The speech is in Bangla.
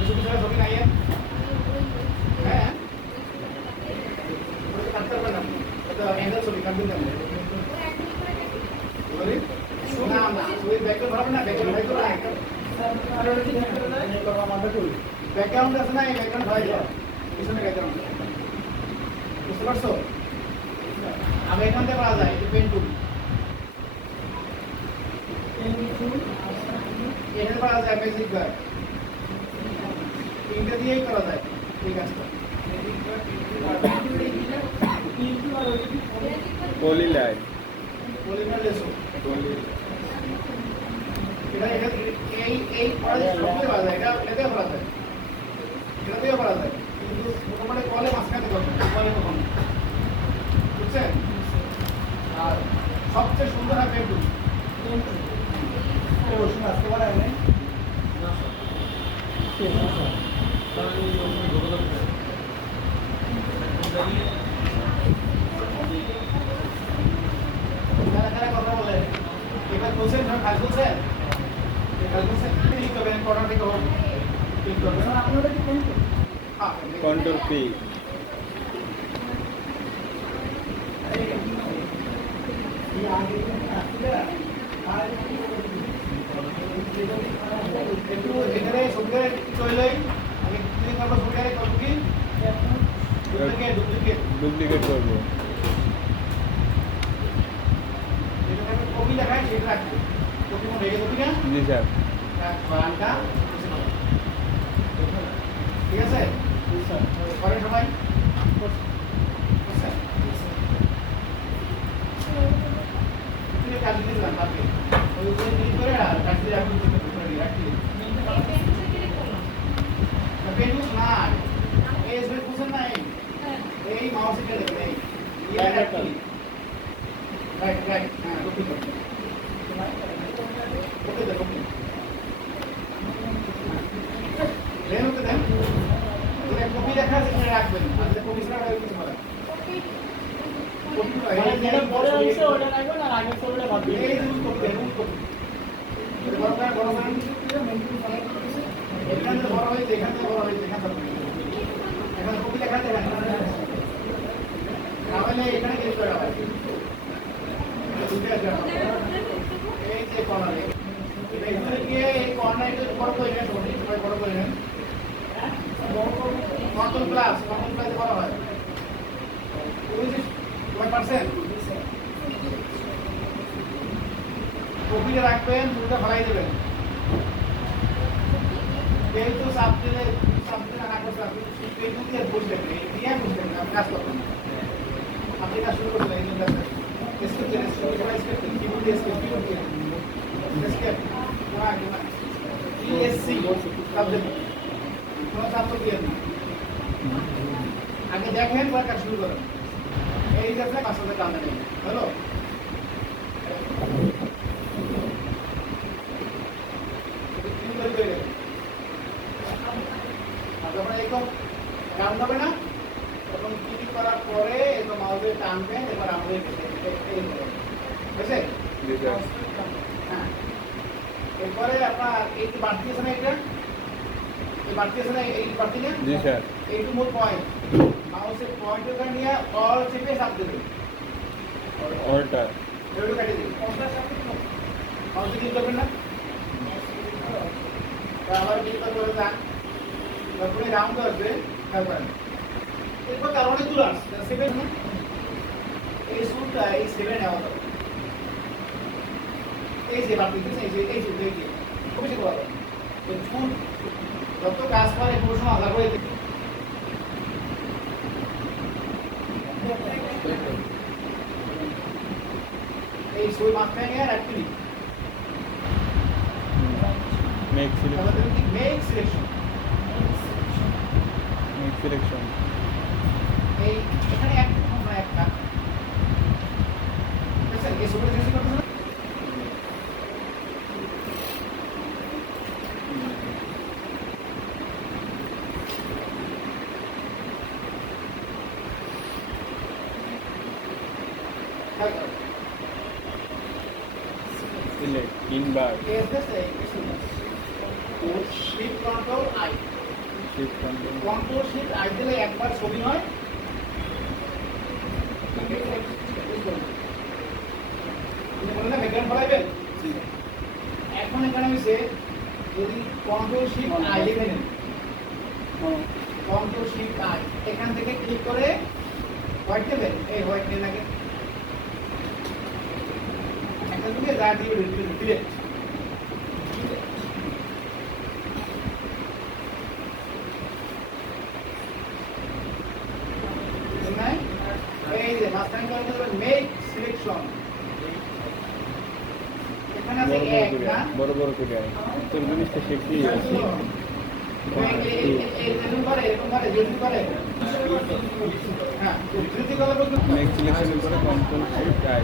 ছবি ছাড়া ছবি নাই হ্যাঁ কাটতে পারবেন আপনি এটা অ্যাঙ্গেল ছবি কাটবেন না না না ছবি ব্যাকগ্রাউন্ড হবে না ব্যাকগ্রাউন্ড হয় তো না ব্যাকগ্রাউন্ড আছে না এই ব্যাকগ্রাউন্ড হয় যায় পিছনে ব্যাকগ্রাউন্ড বুঝতে পারছো আমি এখান থেকে পাওয়া যায় পেন টুল এখানে পাওয়া যায় ম্যাজিক বার তিনটা দিয়েই করা যায় ঠিক আছে পলিলাইন লেসো এটা এই এই পড়া সবচেয়ে ভালো এটা এটাতেও পড়া যায় এটাতেও পড়া যায় কিন্তু মোটামুটি কলে মাঝখানে করবেন কলে কখন বুঝছেন আর সবচেয়ে সুন্দর হয় পেন্টু আসতে পারে কথা বলে এবার বলছেন খাল বলছেন ঠিক করবেন কর্নার থেকে হোক ঠিক করবেন আপনারা কি কন্ট্রোল কন্ট্রোল পি একটু এখানে সবগুলো চলে আগে ক্লিক করবো সবগুলো করবো কি ডুপ্লিকেট করবো কপি দেখায় সেটা রাখবো কপি মনে রেখে কপি না জি স্যার বারানটা ঠিক আছে পরে সবাই কাজ দিলাম আপনি ওই উপরে ক্লিক করে আর কাটতে রাখুন রাখি পেন্টুস না এই এসবে বুঝেন না এই মাউসে কে দেখবেন এই ইয়া রাখি রাইট রাইট হ্যাঁ কপি করুন ওকে দেখো দেন ওকে দেন এটা কপি দেখা আছে সেটা রাখবেন আর কপি ছাড়া আর কিছু বলেন কপি যেটা বড় হইছে ওটা রাখবেন আর আগের ছবিটা বাদ দিন এই রুল কপি বড় করেন এখানে বড় হইছে এখানে বড় হইছে এখানে কপি দেখা যায় তাহলে এখানে ক্লিক করা হয় এই যে কর্নার এখানে গিয়ে এই কর্নার একটু বড় করে নেন সবাই বড় করে নেন কন্ট্রোল প্লাস করা হয় কপিটা রাখবেন দুটো ফলাই দেবেন যেহেতু সাবজেক্টে না করতে আপনি পেজু দিয়ে বুঝবেন দিয়ে বুঝবেন আপনি কাজ করবেন আপনি কাজ শুরু করবেন এই জন্য স্কেপ দিয়ে স্কেপ কিবোর্ড দিয়ে স্কেপ কিবোর্ড দিয়ে স্কেপ ইএসসি সাবজেক্ট কোনো ছাত্র দিয়ে আগে দেখেন পরে কাজ শুরু করেন এই দেখলে কাজ করতে টান নেই হ্যালো যখন এরকম রাউন্ড হবে না তখন ক্লিক করার পরে এরকম মাউসে টানবেন এবার আমাদের বুঝছে হ্যাঁ এরপরে আপনার এই যে বাড়তি আছে না এটা এই বাড়তি আছে না এই বাড়তি না জি স্যার এইটু মোট পয়েন্ট মাউসের পয়েন্ট ওখানে নিয়ে অল চেপে চাপ দেবে অলটা এগুলো কাটিয়ে দেবে মাউসে ক্লিক করবেন না আবার ক্লিক করে যান তারপরে রাউন্ড আসবে তারপরে এরপর তার অনেকগুলো আসছে সেভেন না এই সুরটা এই সেভেন নেওয়া যাবে এই যে বাকি এই সুর এই যে খুবই শিখতে পারবে তো সুর যত কাজ করে প্রশ্ন আলাদা করে এই সুর মাঝখানে নিয়ে আর একটি make selection make selection make selection এই এখানে একটা দেখছেন এই সুরটা জিনিস করতেছে না সিলেক্ট ইনবার Shift Control I shift control. Control shift I দিলে একবার ছবি হয়। আপনি বলেন না ব্যাকগ্রাউন্ড ফলাইবেন, এখন এখানে হয়েছে যদি কন্ট্রোল শিফট আই লিখে নেন, কন্ট্রোল শিফট আই এখান থেকে ক্লিক করে হোয়াইট নেবেন, এই হোয়াইট নেন আগে একটা দিকে যা দিয়ে ডিরেক্ট নাই, এই যে মাঝখানে করে মেক সিলেকশন এখানে আছে এক না বড় বড় করে তোর জিনিসটা শিখতেই আছে। এরকম করে যদি করে হ্যাঁ যদি করে নেক্সট সিলেকশনের পরে কন্ট্রোল শিফট আই।